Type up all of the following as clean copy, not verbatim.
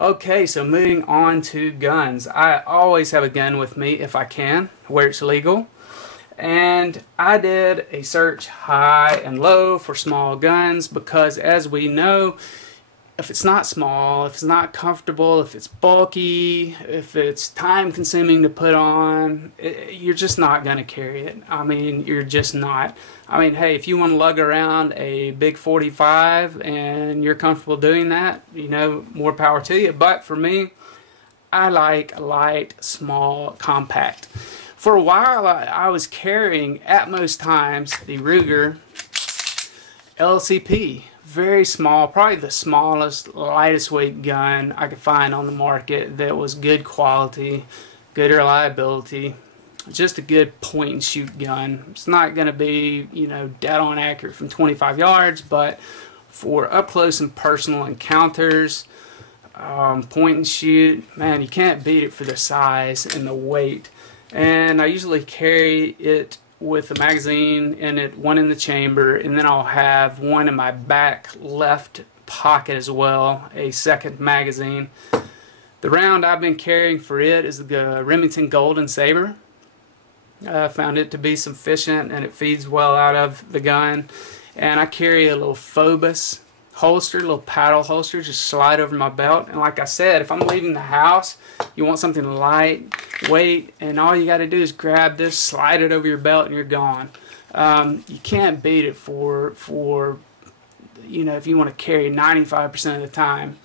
Okay, so moving on to guns. I always have a gun with me if I can, where it's legal. And I did a search high and low for small guns because, as we know, if it's not small, if it's not comfortable, if it's bulky, if it's time consuming to put on, you're just not going to carry it. I mean, you're just not. I mean, hey, if you want to lug around a big 45 and you're comfortable doing that, more power to you. But for me, I like light, small, compact. For a while, I was carrying, at most times, the Ruger LCP. Very small, probably the smallest, lightest weight gun I could find on the market that was good quality, good reliability, just a good point and shoot gun. It's not going to be, dead on accurate from 25 yards, but for up close and personal encounters, point and shoot, man, you can't beat it for the size and the weight. And I usually carry it with a magazine in it, one in the chamber, and then I'll have one in my back left pocket as well, a second magazine. The round I've been carrying for it is the Remington Golden Saber. I found it to be sufficient and it feeds well out of the gun. And I carry a little Phobos holster, a little paddle holster, just slide over my belt. And like I said, if I'm leaving the house, you want something light, weight, and all you got to do is grab this, slide it over your belt, and you're gone. You can't beat it for if you want to carry 95% of the time.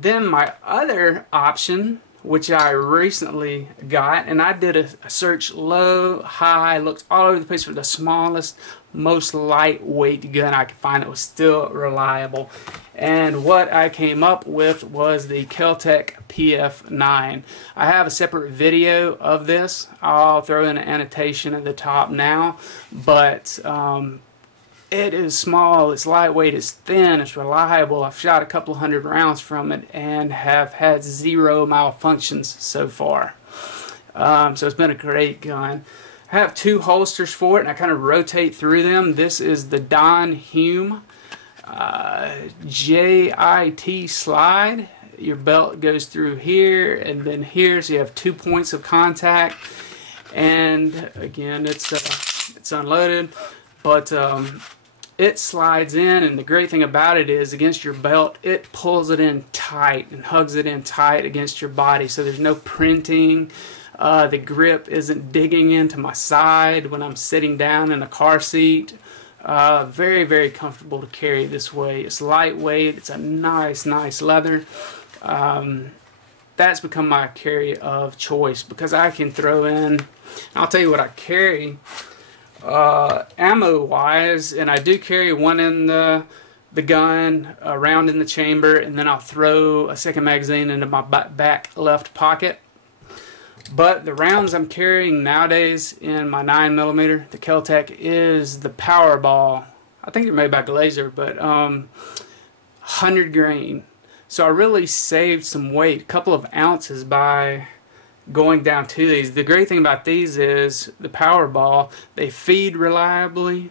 Then my other option, which I recently got, and I did a search low, high, looked all over the place for the smallest, most lightweight gun I could find that was still reliable. And what I came up with was the Kel-Tec PF9. I have a separate video of this. I'll throw in an annotation at the top now, but it is small, it's lightweight, it's thin, it's reliable. I've shot a couple hundred rounds from it and have had 0 malfunctions so far. So it's been a great gun. I have 2 holsters for it and I kind of rotate through them. This is the Don Hume JIT slide. Your belt goes through here and then here, so you have 2 points of contact. And again, it's unloaded, but it slides in, and the great thing about it is against your belt, it pulls it in tight and hugs it in tight against your body, so there's no printing. The grip isn't digging into my side when I'm sitting down in a car seat. Very, very comfortable to carry this way. It's lightweight. It's a nice leather. That's become my carry of choice because I can throw in, I'll tell you what I carry ammo wise, and I do carry one in the gun, a round in the chamber, and then I'll throw a second magazine into my back left pocket. But the rounds I'm carrying nowadays in my 9mm, the Kel-Tec, is the Powerball. I think they're made by Glazer, but 100 grain. So I really saved some weight, a couple of ounces, by going down to these. The great thing about these is the Powerball, they feed reliably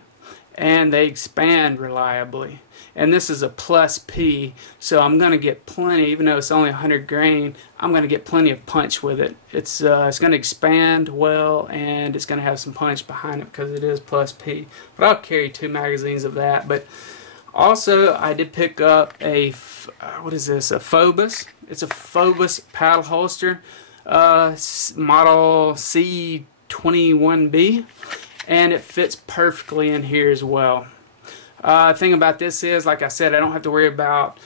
and they expand reliably. And this is a plus P, so I'm going to get plenty, even though it's only 100 grain, I'm going to get plenty of punch with it. It's going to expand well, and it's going to have some punch behind it because it is plus P. But I'll carry 2 magazines of that. But also, I did pick up a, what is this, a Phobos. It's a Phobos paddle holster, model C21B, and it fits perfectly in here as well. Thing about this is, like I said, I don't have to worry about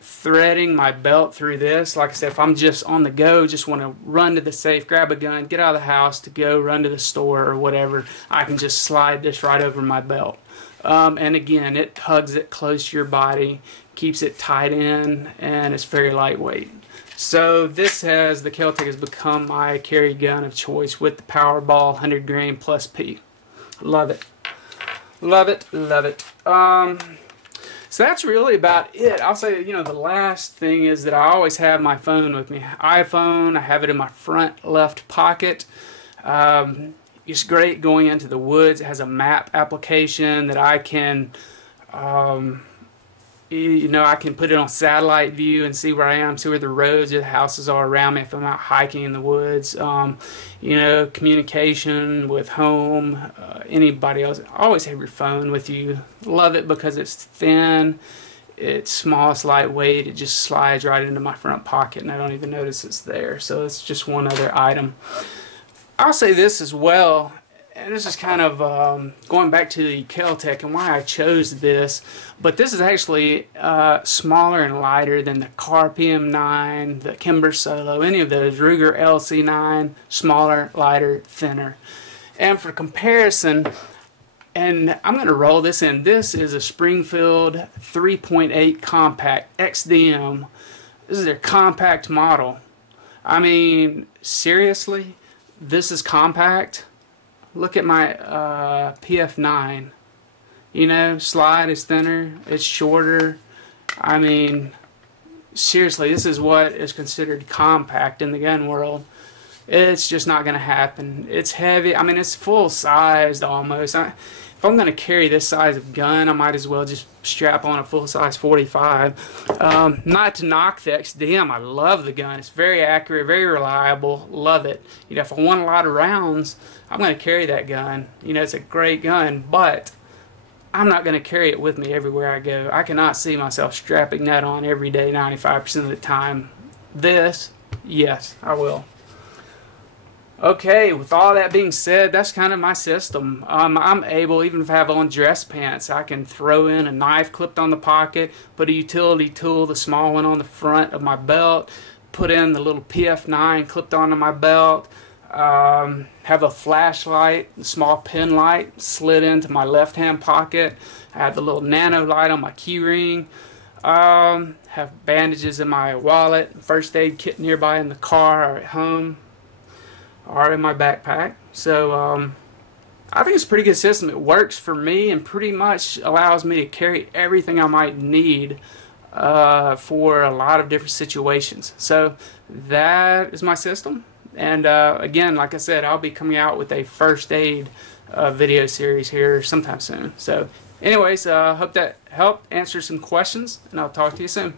threading my belt through this. Like I said, if I'm just on the go, just want to run to the safe, grab a gun, get out of the house to go run to the store or whatever, I can just slide this right over my belt. And again, it hugs it close to your body, keeps it tight in, and it's very lightweight. So the Kel-Tec has become my carry gun of choice with the Powerball 100 grain plus P. Love it. Love it, love it. So that's really about it. I'll say, the last thing is that I always have my phone with me. iPhone, I have it in my front left pocket. It's great going into the woods. It has a map application that I can, You know, I can put it on satellite view and see where I am, see where the roads or the houses are around me if I'm out hiking in the woods. You know, communication with home, anybody else. Always have your phone with you. Love it because it's thin, it's small, it's lightweight. It just slides right into my front pocket and I don't even notice it's there. So it's just one other item. I'll say this as well. And this is kind of going back to the Kel-Tec and why I chose this. But this is actually smaller and lighter than the Car PM9, the Kimber Solo, any of those. Ruger LC9, smaller, lighter, thinner. And for comparison, and I'm going to roll this in. This is a Springfield 3.8 Compact XDM. This is their compact model. I mean, seriously, this is compact. Look at my PF9. You know, slide is thinner, it's shorter. I mean, seriously, this is what is considered compact in the gun world. It's just not going to happen. It's heavy. I mean, it's full-sized almost. If I'm going to carry this size of gun, I might as well just strap on a full-size 45. Not to knock the XDM. I love the gun. It's very accurate, very reliable. Love it. You know, if I want a lot of rounds, I'm going to carry that gun. You know, it's a great gun, but I'm not going to carry it with me everywhere I go. I cannot see myself strapping that on every day 95% of the time. This, yes, I will. Okay, with all that being said, that's kind of my system. I'm able, even if I have on dress pants, I can throw in a knife clipped on the pocket, put a utility tool, the small one on the front of my belt, put in the little PF9 clipped onto my belt, have a flashlight, a small pen light slid into my left hand pocket. I have the little nano light on my key ring. Have bandages in my wallet, first aid kit nearby in the car or at home or in my backpack. So I think it's a pretty good system. It works for me and pretty much allows me to carry everything I might need for a lot of different situations. So that is my system. And again, like I said, I'll be coming out with a first aid video series here sometime soon. So anyways, hope that helped answer some questions, and I'll talk to you soon.